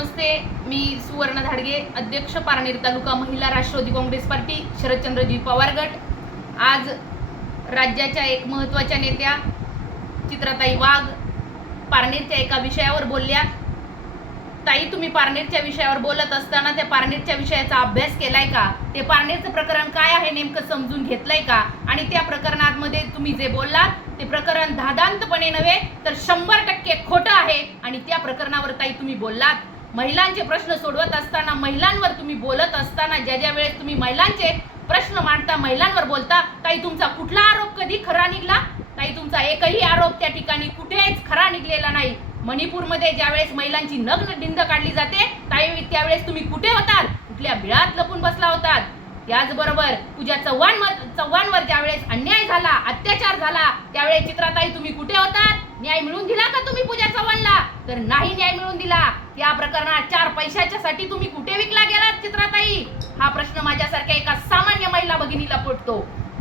नमस्ते, मी सुवर्ण धाडगे, अध्यक्ष पारनेर तालुका महिला राष्ट्रवादी काँग्रेस पार्टी शरदचंद्रजी पवार गट। आज राज्याच्या एक महत्त्वाच्या नेत्या चित्राताई वाघ पारनेरच्या एका विषयावर बोलल्या। ताई, तुम्ही पारनेरच्या विषयावर बोलत असताना त्या पारनेरच्या विषयाचा अभ्यास केलाय का? ते पारनेरचं प्रकरण काय आहे नेमकं समजून घेतलंय का? आणि त्या प्रकरणामध्ये तुम्ही जे बोललात ते प्रकरण धादांतपणे नव्हे तर 100% खोटं आहे। आणि त्या प्रकरणावर ताई तुम्ही बोललात, महिलांचे प्रश्न सोडवत असताना, महिलांवर तुम्ही बोलत असताना, ज्या वेळेस तुम्ही महिलांचे प्रश्न मांडता, महिलांवर बोलता, ताई तुमचा कुठला आरोप कधी खरा निघला? ताई तुमचा एकही आरोप त्या ठिकाणी कुठेच खरा निघलेला नाही। मणिपूरमध्ये ज्यावेळेस महिलांची नग्न ढिंड काढली जाते ताई त्यावेळेस तुम्ही कुठे होतात? कुठल्या बिळात लपून बसला होतात? त्याचबरोबर पूजा चव्हाणवर ज्यावेळेस अन्याय झाला, अत्याचार झाला, त्यावेळेस चित्राताई तुम्ही कुठे होतात? न्याय मिळवून दिला का तुम्ही पूजा चव्हाणला? तर नाही न्याय मिळवून दिला। त्या प्रकरणात 4 पैशाच्यासाठी तुम्ही कुठे विकला गेलात चित्राताई? हा प्रश्न माझ्यासारख्या एका सामान्य महिला भगिनीला पडतो।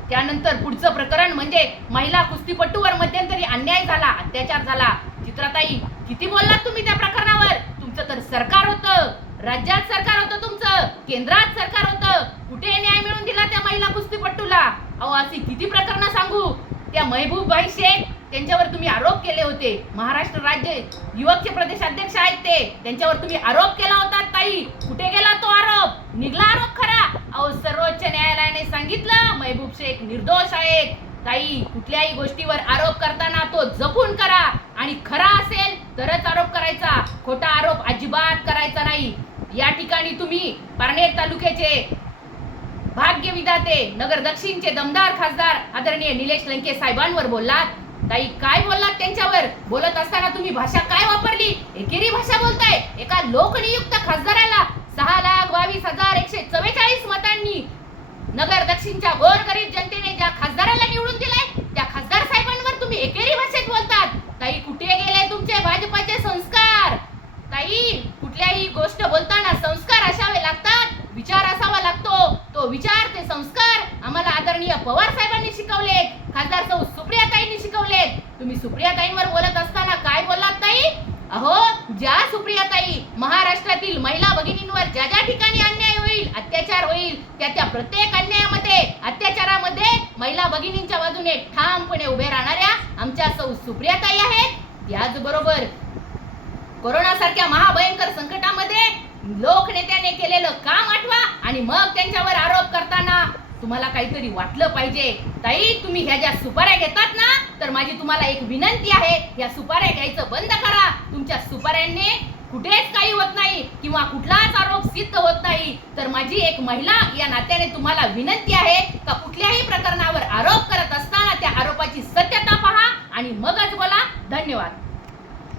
त्यानंतर पुढचं प्रकरण म्हणजे महिला कुस्तीपटूवर मध्यंतरी अन्याय झाला, अत्याचार झाला। चित्राताई किती बोललात तुम्ही त्या प्रकरणावर? तुमचं तर सरकार होतं, राज्यात सरकार होतं, तुमचं केंद्रात सरकार होतं, कुठे न्याय मिळवून दिला त्या महिला कुस्तीपटूला? अहो अशी किती प्रकरणं सांगू? त्या महबूबाई शेख त्यांच्यावर तुम्ही आरोप केले होते, महाराष्ट्र राज्य युवकचे प्रदेशाध्यक्ष आहेत ते, त्यांच्यावर तुम्ही आरोप केला होता ताई, कुठे गेला तो आरोप? निघला आरोप खरा? अहो सर्वोच्च न्यायालयाने सांगितलं महबूब शेख निर्दोष आहेत। ताई कुठल्याही गोष्टीवर आरोप करताना तो जपून करा आणि खरा असेल तरच आरोप करायचा, खोटा आरोप अजिबात करायचा नाही। या ठिकाणी तुम्ही पारनेर तालुक्याचे भाग्य विधाते, नगर दक्षिणचे दमदार खासदार आदरणीय निलेश लंके साहेबांवर बोललात। ताई काय बोललात त्यांच्यावर? बोलत असताना तुम्ही भाषा काय वापरली? एकेरी भाषा बोलताय। एका लोकनियुक्त खासदाराला 6,22,144 मतांनी नगर दक्षिणच्या गोरगरीब जनतेने ज्या खासदाराला निवडून दिलाय त्या खासदार साहेबांवर तुम्ही एकेरी भाषेत बोलतात। ताई कुठे गेले तुमचे भाजपाचे संस्कार? ताई कुठल्याही गोष्ट बोलताना संस्कार असावे लागतात, विचार असावा लागतो। तो विचार, ते संस्कार आम्हाला आदरणीय पवार साहेबांनी शिकवले, खासदार सौ सुप्रियाताईंनी शिकवले। तुम्ही सुप्रियाताईंवर बोलत असताना काय बोललात ताई? अहो ज्या सुप्रियाताई महाराष्ट्रातील महिला भगिनींवर ज्या ठिकाणी अन्याय होईल, अत्याचार होईल, त्या प्रत्येक अन्यायामध्ये, अत्याचारामध्ये महिला भगिनींच्या बाजूने ठामपणे उभे राहणाऱ्या आमच्या सौ सुप्रियाताई आहेत। त्याचबरोबर कोरोनासारख्या महाभयंकर संकटामध्ये लोकनेत्याने केलेलं काम आठवा आणि मग त्यांच्यावर आरोप करताना तुम्हाला काहीतरी वाटलं पाहिजे। ताई तुम्ही ह्या ज्या सुपाऱ्या घेतात ना, तर माझी तुम्हाला एक विनंती आहे, या सुपाऱ्या घ्यायचं बंद करा। तुमच्या सुपाऱ्यांनी कुठेच काही होत नाही किंवा कुठलाच आरोप सिद्ध होत नाही। तर माझी एक महिला या नात्याने तुम्हाला विनंती आहे का कुठल्याही प्रकरणावर आरोप करत असताना त्या आरोपाची सत्यता पहा आणि मगच बोला। धन्यवाद।